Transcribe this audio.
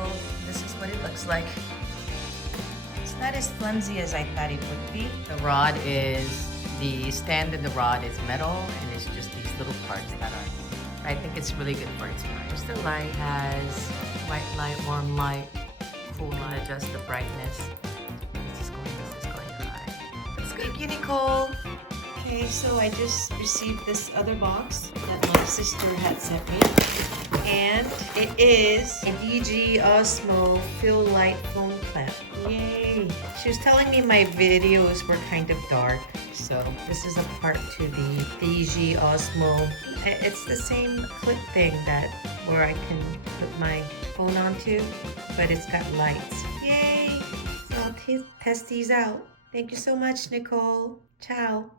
cable. This is what it looks like. It's not as flimsy as I thought it would be. The stand in the rod is metal, and it's just these little parts that are. I think it's really good for its price. The light has white light, warm light, cool light, adjust the brightness. This is going high. Thank you, Nicole. Okay, so I just received this other box that my sister had sent me. And it is a DG Osmo Fill Light Foam Clamp. Yay! She was telling me my videos were kind of dark, so this is a part to the DG Osmo. It's the same clip thing where I can put my phone onto, but it's got lights. Yay! So I'll test these out. Thank you so much, Nicole. Ciao.